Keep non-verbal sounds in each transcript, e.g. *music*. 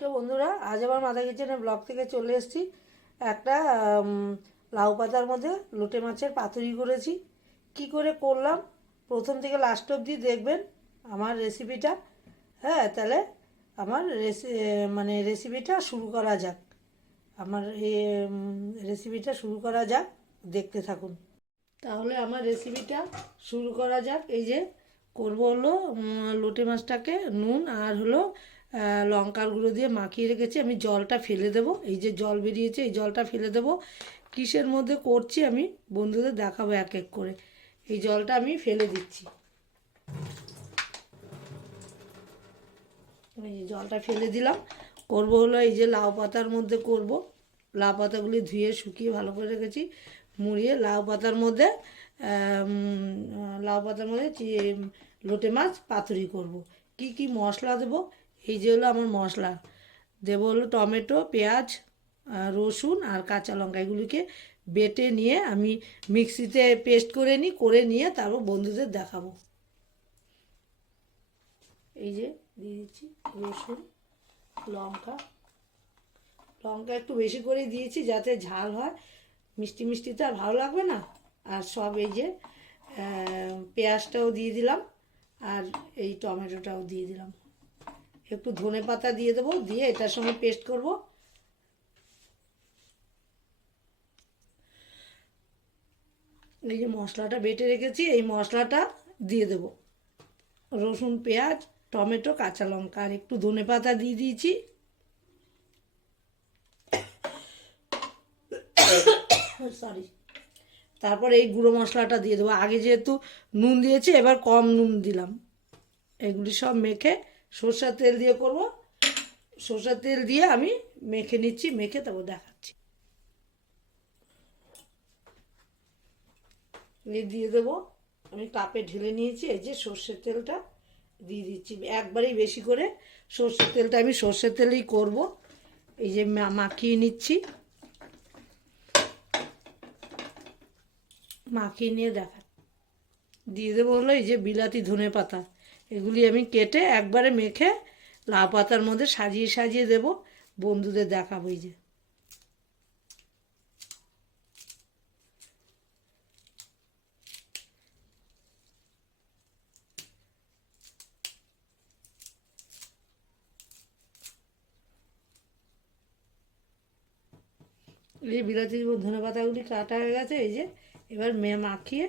নমস্কার বন্ধুরা, আজ আবার মাথা কিচেনের ব্লগ থেকে চলে এসেছি। একটা লাউ পাতার মধ্যে লোটে মাছের পাতুরি করেছি। কি করে করলাম? প্রথম থেকে লাস্ট অবধি দেখবেন আমার রেসিপিটা হ্যাঁ তাহলে আমার রেসি মানে রেসিপিটা শুরু করা যাক। আমার রেসিপিটা শুরু করা যাক। দেখতে থাকুন। তাহলে আমার রেসিপিটা শুরু করা যাক। এই যে, করব হলো লোটে মাছটাকে, নুন আর হলো লঙ্কার গুঁড়ো দিয়ে মাখিয়ে রেখেছি। আমি জলটা ফেলে দেব। এই যে জল বেরিয়েছে, এই জলটা ফেলে দেব। কিসের মধ্যে করছি আমি বন্ধুদের দেখাবো এক এক করে। এই জলটা আমি ফেলে দিচ্ছি। এই যে জলটা ফেলে দিলাম। করব হলো এই যে লাউ পাতার মধ্যে করব। লাউ পাতাগুলি ধুয়ে, শুকিয়ে ভালো করে রেখেছি। মুড়িয়ে লাউ পাতার মধ্যে লাউ পাতার মধ্যে লোটে মাছ পাতুরি করব। কি কি মশলা দেবো? এই যে হলো আমার মশলা। দেবো হলো টমেটো, পেঁয়াজ রসুন আর কাঁচা লঙ্কা। এগুলিকে বেটে নিয়ে আমি মিক্সিতে পেস্ট করে নিই, করে নিয়ে তারপর বন্ধুদের দেখাবো। এই যে দিয়ে দিচ্ছি রসুন, লঙ্কা। লঙ্কা একটু বেশি করে দিয়েছি যাতে ঝাল হয়। মিষ্টি মিষ্টিটা আর ভালো লাগবে না। আর সব এই যে পেঁয়াজটাও দিয়ে দিলাম আর এই টমেটোটাও দিয়ে দিলাম। একটু ধনে পাতা দিয়ে দেবো, দিয়ে এটার সঙ্গে পেস্ট করব। এই যে মশলাটা বেটে রেখেছি, এই মশলাটা দিয়ে দেবো। রসুন, পেঁয়াজ, টমেটো, কাঁচা লঙ্কা, আর একটু ধনে পাতা দিয়ে দিয়েছি। সরি তারপর এই গুঁড়ো মশলাটা দিয়ে দেবো। আগে যেহেতু নুন দিয়েছি, এবার কম নুন দিলাম। এগুলি সব মেখে সর্ষের তেল দিয়ে করব। সর্ষের তেল দিয়ে আমি মেখে নিচ্ছি, মেখে তারপর দেখাচ্ছি। দিয়ে দেবো। আমি কাপে ঢেলে নিয়েছি, এই যে সর্ষের তেলটা দিয়ে দিচ্ছি। একবারেই বেশি করে সর্ষের তেলটা আমি সর্ষের তেলেই করব। এই যে মাখিয়ে নিচ্ছি। মাখিয়ে নিয়ে দেখা দিয়ে দেবো হলো এই যে বিলাতি ধনে পাতা এগুলি আমি কেটে একবারে মেখে লাউ পাতার মধ্যে সাজিয়ে সাজিয়ে দেব। বন্ধুদের দেখাবো যে। এই বিলাতি ধনে পাতাগুলি কাটা হয়ে গেছে, এই যে। এবার মে মাখিয়ে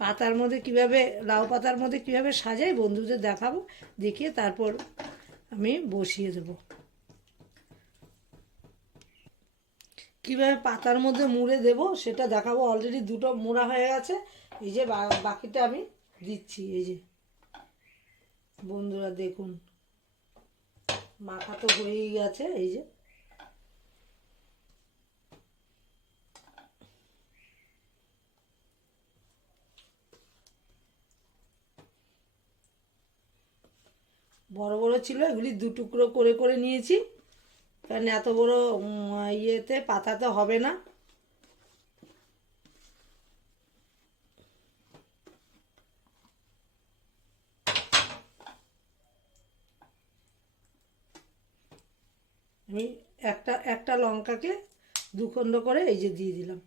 পাতার মধ্যে কীভাবে, লাউ পাতার মধ্যে কীভাবে সাজাই বন্ধুদের দেখাবো, দেখিয়ে তারপর আমি বসিয়ে দেব। কীভাবে পাতার মধ্যে মুড়ে দেব সেটা দেখাবো। অলরেডি দুটো মোড়া হয়ে গেছে। এই যে বাকিটা আমি দিচ্ছি। এই যে বন্ধুরা দেখুন, মাখা তো হয়েই গেছে। এই যে বড় বড় ছিল, এগুলি দু টুকরো করে করে নিয়েছি। কারণ এত বড় ইয়েতে পাতাতে হবে না। আমি একটা একটা লঙ্কাকে দুখণ্ড করে এই যে দিয়ে দিলাম।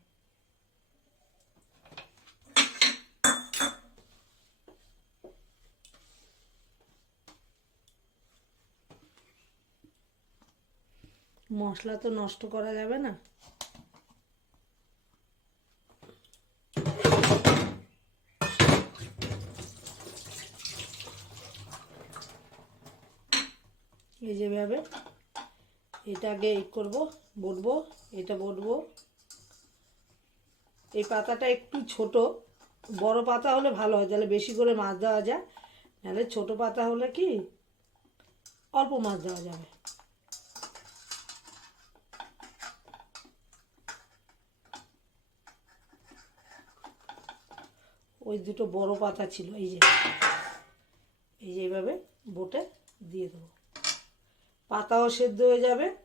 মশলা তো নষ্ট করা যাবে না। এই যেভাবে এটা আগে এই করব, বটবো, এটা বটবো। এই পাতাটা একটু ছোট, বড় পাতা হলে ভালো হয়, তাহলে বেশি করে মাছ দেওয়া যায়, নাহলে ছোট পাতা হলে কি অল্প মাছ দেওয়া যাবে। ওই দুটো বড় পাতা ছিল, এই যে। এই যে এইভাবে বোটে দিয়ে দেবো। পাতাও সেদ্ধ হয়ে যাবে,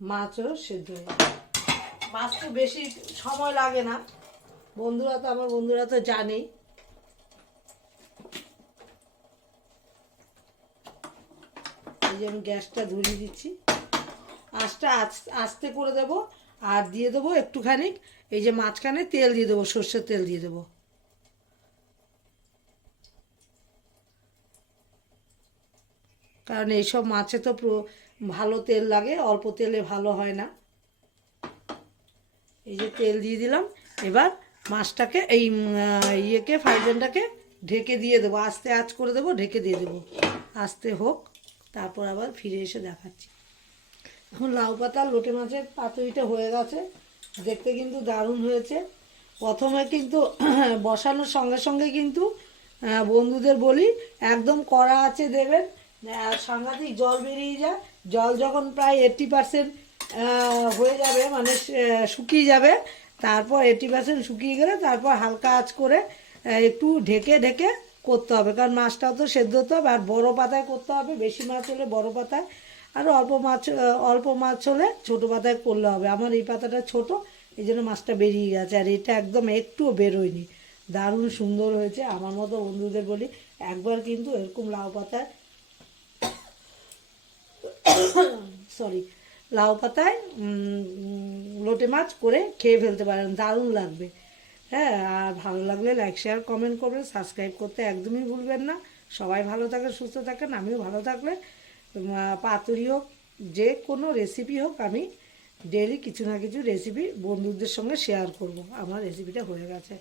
মাছও সেদ্ধ হয়ে যাবে। মাছ তো বেশি সময় লাগে না। বন্ধুরা তো, আমার বন্ধুরা তো জানেই। এই যে আমি গ্যাসটা ধরিয়ে দিচ্ছি। আঁচটা আস- আস্তে করে দেব, আর দিয়ে দেবো একটুখানি, এই যে মাঝখানে তেল দিয়ে দেবো, সর্ষের তেল দিয়ে দেবো। কারণ এইসব মাছে তো ভালো তেল লাগে, অল্প তেলে ভালো হয় না। এই যে তেল দিয়ে দিলাম, এবার মাছটাকে এই ইয়েকে ফ্রাইজেনটাকে ঢেকে দিয়ে দেবো, আস্তে আঁচ করে দেবো, ঢেকে দিয়ে দেবো। আস্তে হোক, তারপর আবার ফিরে এসে দেখাচ্ছি। এখন লাউ পাতা, লোটে মাছের পাতুরিটা হয়ে গেছে, দেখতে কিন্তু দারুণ হয়েছে। প্রথমে কিন্তু বসানোর সঙ্গে সঙ্গে কিন্তু বন্ধুদের বলি, একদম কড়া আছে দেবেন আর সাংঘাতিক জল বেরিয়ে যায়। জল যখন প্রায় এইট্টি পার্সেন্ট হয়ে যাবে মানে শুকিয়ে যাবে, তারপর এইট্টি পার্সেন্ট শুকিয়ে গেলে তারপর হালকা আঁচ করে একটু ঢেকে ঢেকে করতে হবে। কারণ মাছটাও তো সেদ্ধ হতে হবে, আর বড় পাতায় করতে হবে, বেশি মাছ হলে বড়ো পাতায়, আর অল্প মাছ অল্প মাছ হলে ছোটো পাতায় করলে হবে। আমার এই পাতাটা ছোট, এই জন্য মাছটা বেরিয়ে গেছে, আর এটা একদম একটুও বেরোয়নি। দারুণ সুন্দর হয়েছে। আমার মতো বন্ধুদের বলি, একবার কিন্তু এরকম লাউ পাতায় *coughs* সরি লাউ পাতায় লোটে মাছ করে খেয়ে ফেলতে পারেন, দারুণ লাগবে। হ্যাঁ আর ভালো লাগলে লাইক শেয়ার কমেন্ট করবেন সাবস্ক্রাইব করতে একদমই ভুলবেন না। সবাই ভালো থাকেন সুস্থ থাকেন, আমিও ভালো থাকলে পাতুরি হোক, যে কোনো রেসিপি হোক, আমি ডেলি কিছু না কিছু রেসিপি বন্ধুদের সঙ্গে শেয়ার করব। আমার রেসিপিটা হয়ে গেছে।